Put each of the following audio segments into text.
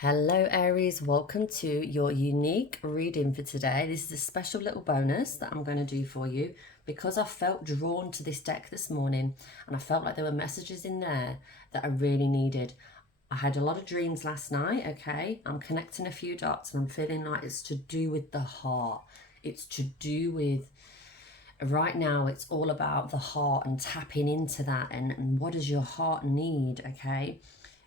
Hello Aries, welcome to your unique reading for today. This is a special little bonus that I'm going to do for you because I felt drawn to this deck this morning and I felt like there were messages in there that I really needed. I had a lot of dreams last night, okay? I'm connecting a few dots and I'm feeling like it's to do with the heart. It's to do with, right now, it's all about the heart and tapping into that and what does your heart need, okay?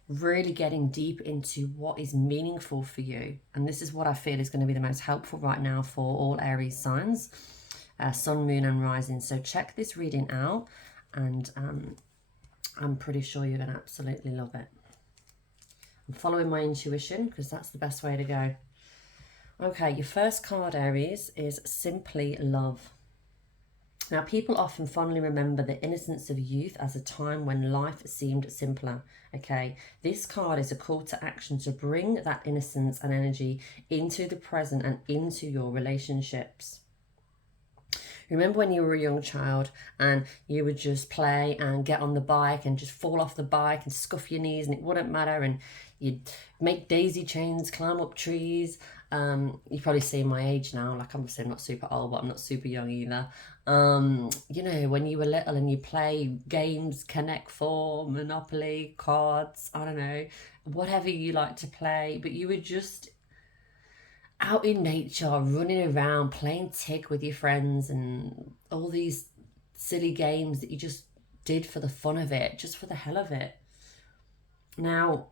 Really getting deep into what is meaningful for you. And this is what I feel is going to be the most helpful right now for all Aries signs, sun, moon and rising. So check this reading out and I'm pretty sure you're going to absolutely love it. I'm following my intuition because that's the best way to go. Okay, your first card, Aries, is Simply Love. Now, people often fondly remember the innocence of youth as a time when life seemed simpler, okay? This card is a call to action to bring that innocence and energy into the present and into your relationships. Remember when you were a young child and you would just play and get on the bike and just fall off the bike and scuff your knees and it wouldn't matter, and you'd make daisy chains, climb up trees. You probably see my age now, like I'm not super old, but I'm not super young either. You know, when you were little and you play games, Connect Four, Monopoly, cards, I don't know, whatever you like to play, but you were just out in nature, running around, playing tick with your friends and all these silly games that you just did for the fun of it, just for the hell of it. Now,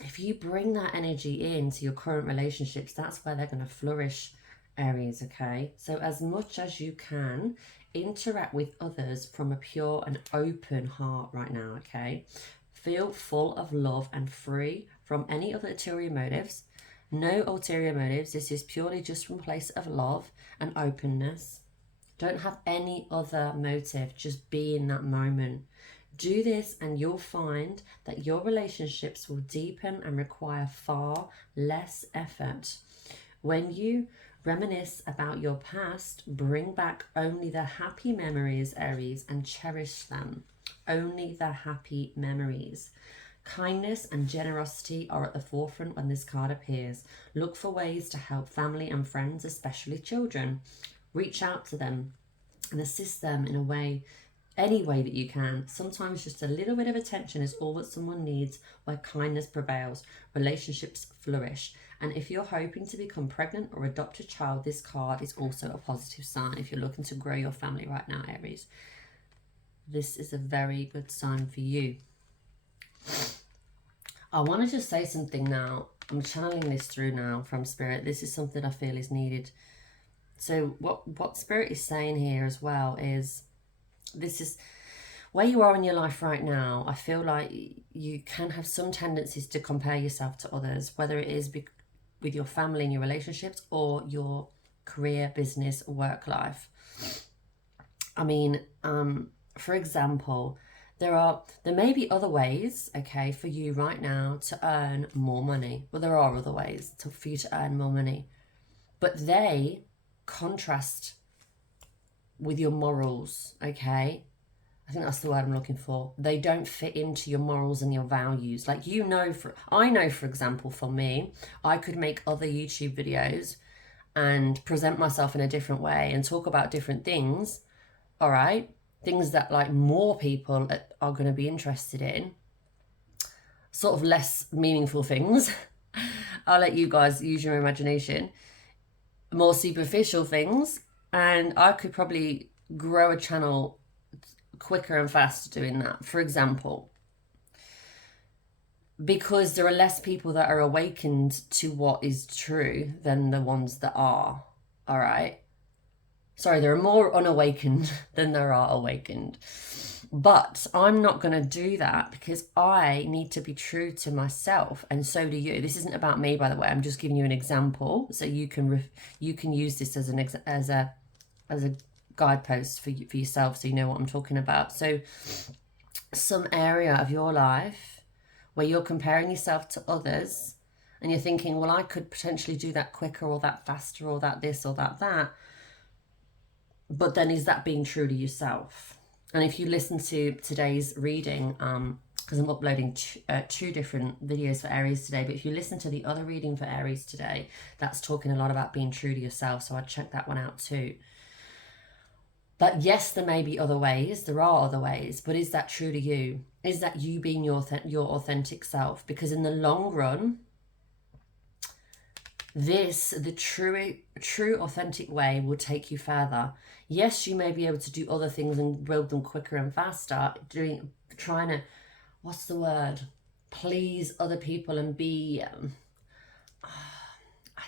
if you bring that energy into your current relationships, that's where they're going to flourish, Aries, okay? So as much as you can, interact with others from a pure and open heart right now, okay? Feel full of love and free from any other ulterior motives. No ulterior motives. This is purely just from a place of love and openness. Don't have any other motive. Just be in that moment. Do this and you'll find that your relationships will deepen and require far less effort. When you reminisce about your past, bring back only the happy memories, Aries, and cherish them. Only the happy memories. Kindness and generosity are at the forefront when this card appears. Look for ways to help family and friends, especially children. Reach out to them and assist them in a way, any way that you can. Sometimes just a little bit of attention is all that someone needs, where kindness prevails. Relationships flourish. And if you're hoping to become pregnant or adopt a child, this card is also a positive sign. If you're looking to grow your family right now, Aries, this is a very good sign for you. I want to just say something now. I'm channeling this through now from Spirit. This is something I feel is needed. So what Spirit is saying here as well is, this is where you are in your life right now. I feel like you can have some tendencies to compare yourself to others, whether it is with your family and your relationships or your career, business, work life. I mean, for example, there may be other ways, okay, for you right now to earn more money. Well, there are other ways for you to earn more money, but they contrast with your morals, okay? I think that's the word I'm looking for. They don't fit into your morals and your values. Like, I know, for example, for me, I could make other YouTube videos and present myself in a different way and talk about different things, all right? Things that like more people are going to be interested in, sort of less meaningful things. I'll let you guys use your imagination. More superficial things, and I could probably grow a channel quicker and faster doing that, for example, because there are less people that are awakened to what is true than the ones that are, all right? Sorry, there are more unawakened than there are awakened. But I'm not going to do that because I need to be true to myself, and so do you. This isn't about me, by the way. I'm just giving you an example so you can use this as a guidepost for yourself, so you know what I'm talking about. So some area of your life where you're comparing yourself to others and you're thinking, well, I could potentially do that quicker or that faster or that this or that. But then is that being true to yourself? And if you listen to today's reading, because I'm uploading two different videos for Aries today. But if you listen to the other reading for Aries today, that's talking a lot about being true to yourself. So I'd check that one out too. But yes, there may be other ways. There are other ways. But is that true to you? Is that you being your authentic self? Because in the long run, the true authentic way will take you further. Yes, you may be able to do other things and build them quicker and faster, trying to, what's the word, please other people and be I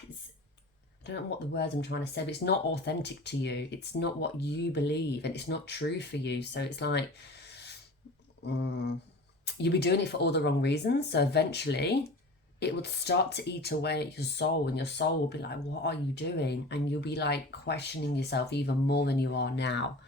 don't know what the words I'm trying to say, but it's not authentic to you. It's not what you believe, and it's not true for you. So it's like you'll be doing it for all the wrong reasons. So eventually it would start to eat away at your soul, and your soul will be like, what are you doing? And you'll be like questioning yourself even more than you are now.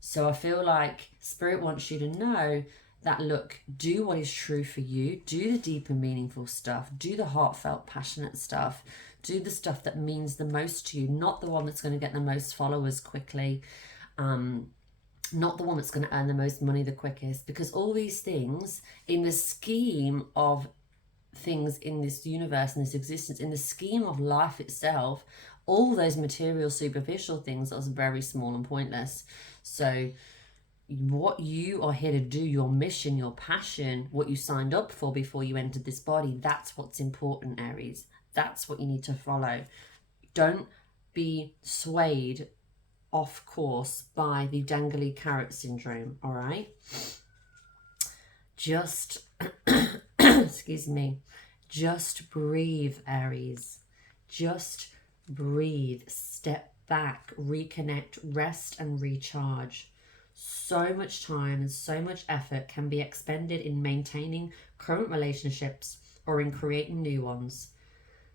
So I feel like Spirit wants you to know that, look, do what is true for you. Do the deep and meaningful stuff. Do the heartfelt, passionate stuff. Do the stuff that means the most to you, not the one that's going to get the most followers quickly, not the one that's going to earn the most money the quickest, because all these things in the scheme of things in this universe and this existence, in the scheme of life itself, all those material superficial things are very small and pointless. So what you are here to do, your mission, your passion, what you signed up for before you entered this body, that's what's important, Aries. That's what you need to follow. Don't be swayed off course by the dangly carrot syndrome, all right? Just, excuse me, just breathe, Aries. Just breathe, step back, reconnect, rest and recharge. So much time and so much effort can be expended in maintaining current relationships or in creating new ones.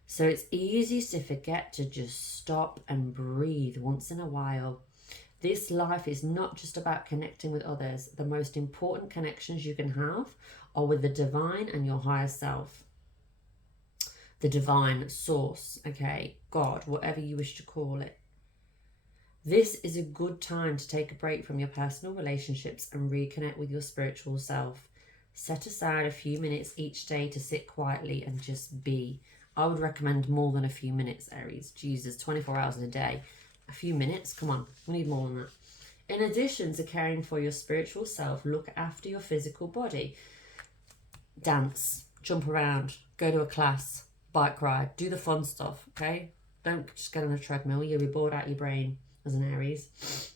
So it's easy to forget to just stop and breathe once in a while. This life is not just about connecting with others. The most important connections you can have are with the divine and your higher self. The divine source, okay? God, whatever you wish to call it. This is a good time to take a break from your personal relationships and reconnect with your spiritual self. Set aside a few minutes each day to sit quietly and just be. I would recommend more than a few minutes, Aries. Jesus, 24 hours in a day. A few minutes? Come on, we need more than that. In addition to caring for your spiritual self, look after your physical body. Dance, jump around, go to a class, bike ride, do the fun stuff, okay? Don't just get on a treadmill. You'll be bored out your brain as an Aries.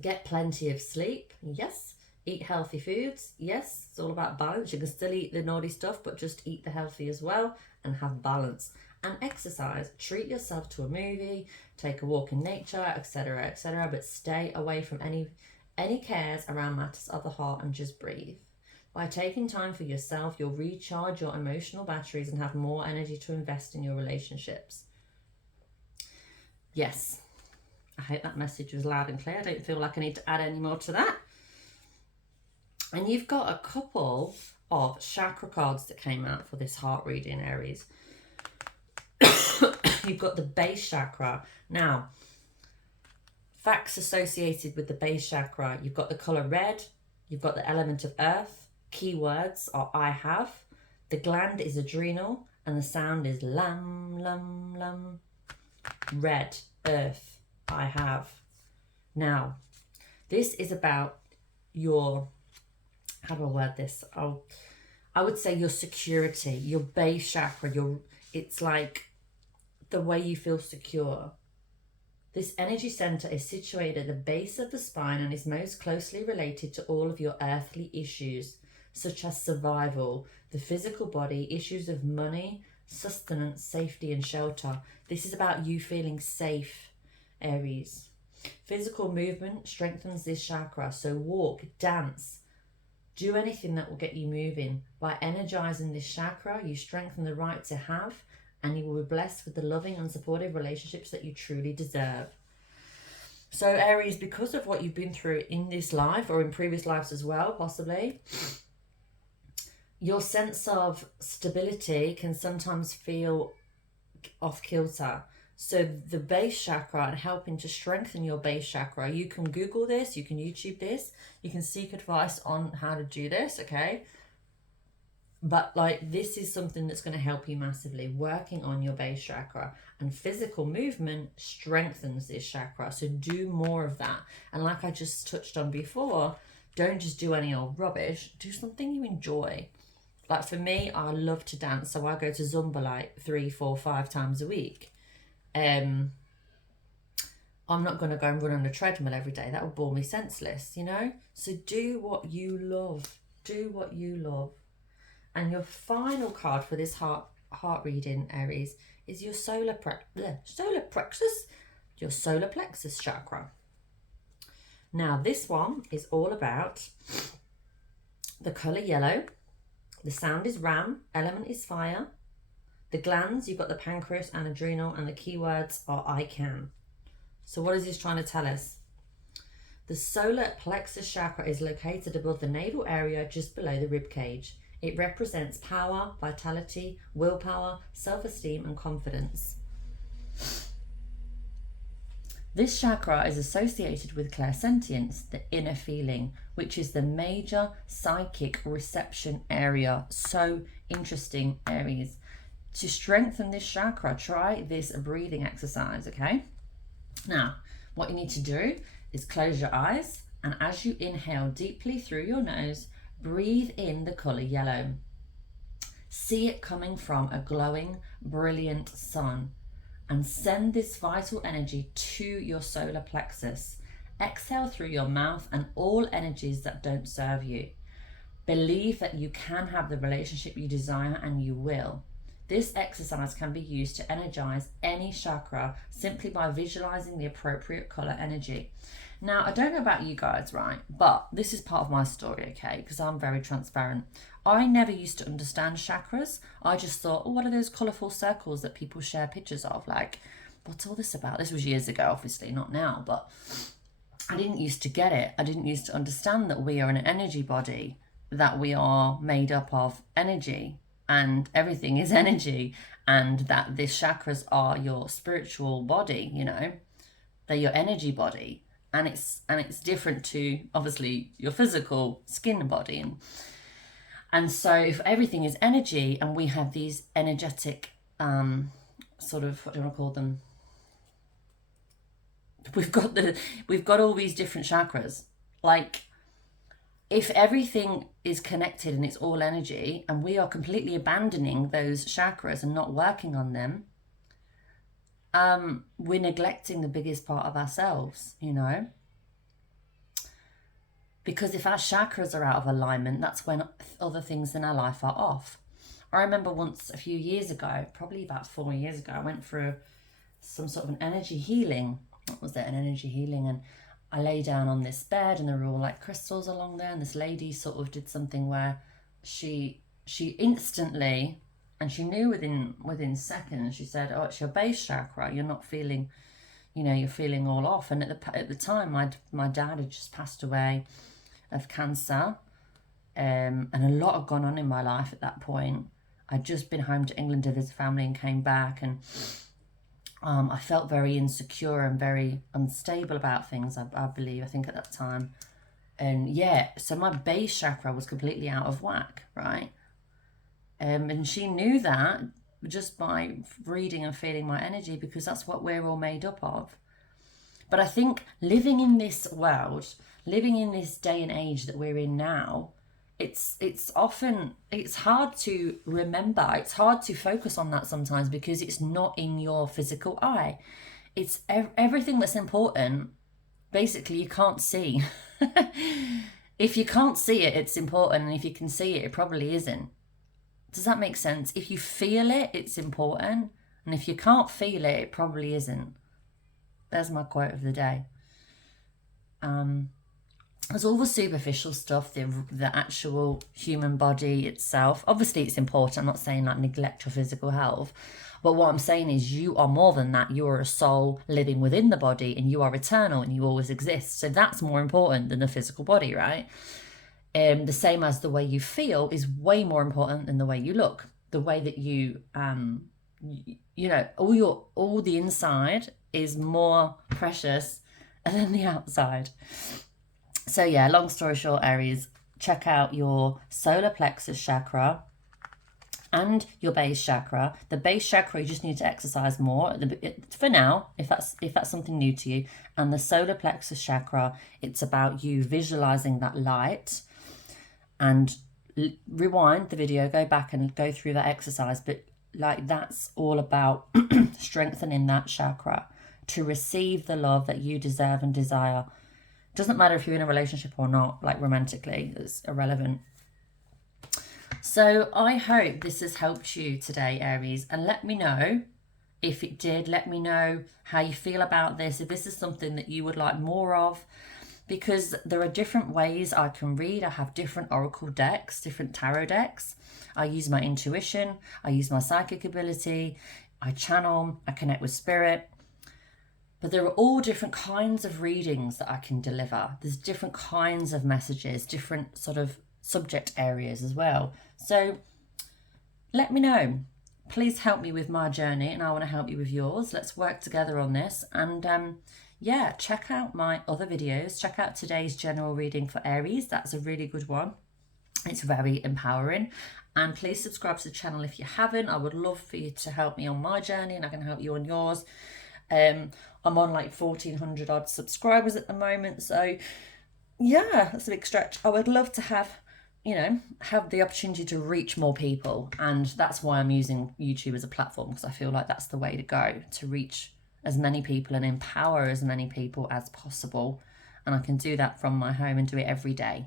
Get plenty of sleep, yes. Eat healthy foods, yes. It's all about balance. You can still eat the naughty stuff, but just eat the healthy as well and have balance. And exercise. Treat yourself to a movie, take a walk in nature, etc., etc., but stay away from any cares around matters of the heart and just breathe. By taking time for yourself, you'll recharge your emotional batteries and have more energy to invest in your relationships. Yes. I hope that message was loud and clear. I don't feel like I need to add any more to that. And you've got a couple of chakra cards that came out for this heart reading, Aries. You've got the base chakra. Now, facts associated with the base chakra. You've got the colour red. You've got the element of earth. Keywords are I have. The gland is adrenal. And the sound is lam, lam, lam. Red, earth, I have. Now, this is about your, how do I word this? I would say your security, your base chakra, it's like the way you feel secure. This energy center is situated at the base of the spine and is most closely related to all of your earthly issues, such as survival, the physical body, issues of money, sustenance, safety, and shelter. This is about you feeling safe, Aries. Physical movement strengthens this chakra, so walk, dance, do anything that will get you moving. By energizing this chakra, you strengthen the right to have, and you will be blessed with the loving and supportive relationships that you truly deserve. So Aries, because of what you've been through in this life or in previous lives as well, possibly, your sense of stability can sometimes feel off kilter. So the base chakra and helping to strengthen your base chakra, you can Google this, you can YouTube this, you can seek advice on how to do this, okay? But like, this is something that's going to help you massively. Working on your base chakra, and physical movement strengthens this chakra. So do more of that. And like I just touched on before, don't just do any old rubbish. Do something you enjoy. Like for me, I love to dance, so I go to Zumba like 3, 4, 5 times a week. I'm not going to go and run on a treadmill every day. That would bore me senseless, you know? So do what you love. Do what you love. And your final card for this heart reading, Aries, is your solar plexus, your solar plexus chakra. Now, this one is all about the colour yellow. The sound is ram, element is fire. The glands, you've got the pancreas and adrenal, and the keywords are I can. So what is this trying to tell us? The solar plexus chakra is located above the navel area, just below the rib cage. It represents power, vitality, willpower, self-esteem, and confidence. This chakra is associated with clairsentience, the inner feeling, which is the major psychic reception area. So interesting, Aries. To strengthen this chakra, try this breathing exercise, okay? Now, what you need to do is close your eyes, and as you inhale deeply through your nose, breathe in the colour yellow. See it coming from a glowing, brilliant sun, and send this vital energy to your solar plexus. Exhale through your mouth and all energies that don't serve you. Believe that you can have the relationship you desire, and you will. This exercise can be used to energize any chakra simply by visualizing the appropriate color energy. Now, I don't know about you guys, right? But this is part of my story, okay? Because I'm very transparent. I never used to understand chakras. I just thought, oh, what are those colorful circles that people share pictures of? Like, what's all this about? This was years ago, obviously, not now, but I didn't used to get it. I didn't used to understand that we are an energy body, that we are made up of energy, and everything is energy, and that these chakras are your spiritual body, you know? They're your energy body. And it's different to, obviously, your physical skin body. And so if everything is energy, and we have these energetic, sort of, what do I call them? We've got all these different chakras. Like, if everything is connected and it's all energy, and we are completely abandoning those chakras and not working on them, we're neglecting the biggest part of ourselves, you know? Because if our chakras are out of alignment, that's when other things in our life are off. I remember once a few years ago, probably about 4 years ago, I went through some sort of an energy healing. What was it? An energy healing. And I lay down on this bed, and there were all like crystals along there. And this lady sort of did something where she instantly, and she knew within seconds, she said, oh, it's your base chakra. You're not feeling, you're feeling all off. And at the time, my dad had just passed away of cancer. And a lot had gone on in my life at that point. I'd just been home to England to visit family and came back. And I felt very insecure and very unstable about things, I think at that time. And yeah, so my base chakra was completely out of whack, right? And she knew that just by reading and feeling my energy, because that's what we're all made up of. But I think living in this world, living in this day and age that we're in now, it's hard to remember. It's hard to focus on that sometimes, because it's not in your physical eye. It's everything that's important, basically, you can't see. If you can't see it, it's important. And if you can see it, it probably isn't. Does that make sense? If you feel it, it's important. And if you can't feel it, it probably isn't. There's my quote of the day. There's all the superficial stuff, the actual human body itself. Obviously, it's important. I'm not saying like neglect your physical health. But what I'm saying is you are more than that. You are a soul living within the body, and you are eternal, and you always exist. So that's more important than the physical body, right? The same as the way you feel is way more important than the way you look. The way that you, all the inside is more precious than the outside. So yeah, long story short, Aries, check out your solar plexus chakra. and your base chakra. The base chakra, you just need to exercise more for now, if that's something new to you. And the solar plexus chakra, it's about you visualizing that light. And rewind the video, go back and go through that exercise, but like that's all about strengthening that chakra to receive the love that you deserve and desire. Doesn't matter if you're in a relationship or not, like romantically, it's irrelevant. So I hope this has helped you today, Aries, and let me know if it did. Let me know how you feel about this, if this is something that you would like more of, because there are different ways I can read. I have different oracle decks, different tarot decks. I use my intuition, I use my psychic ability, I channel, I connect with spirit. But there are all different kinds of readings that I can deliver. There's different kinds of messages, different sort of subject areas as well. So let me know. Please help me with my journey, and I want to help you with yours. Let's work together on this. And yeah, check out my other videos. Check out today's general reading for Aries. That's a really good one. It's very empowering. And please subscribe to the channel if you haven't. I would love for you to help me on my journey, and I can help you on yours. I'm on like 1,400 odd subscribers at the moment. So yeah, that's a big stretch. I would love to have, you know, have the opportunity to reach more people. And that's why I'm using YouTube as a platform, because I feel like that's the way to go, to reach as many people and empower as many people as possible. And I can do that from my home and do it every day,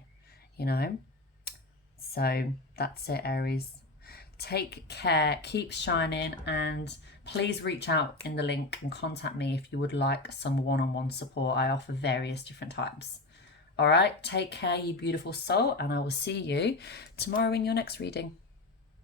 you know. So that's it, Aries. Take care, keep shining, and please reach out in the link and contact me if you would like some one-on-one support. I offer various different types. All right, take care, you beautiful soul, and I will see you tomorrow in your next reading.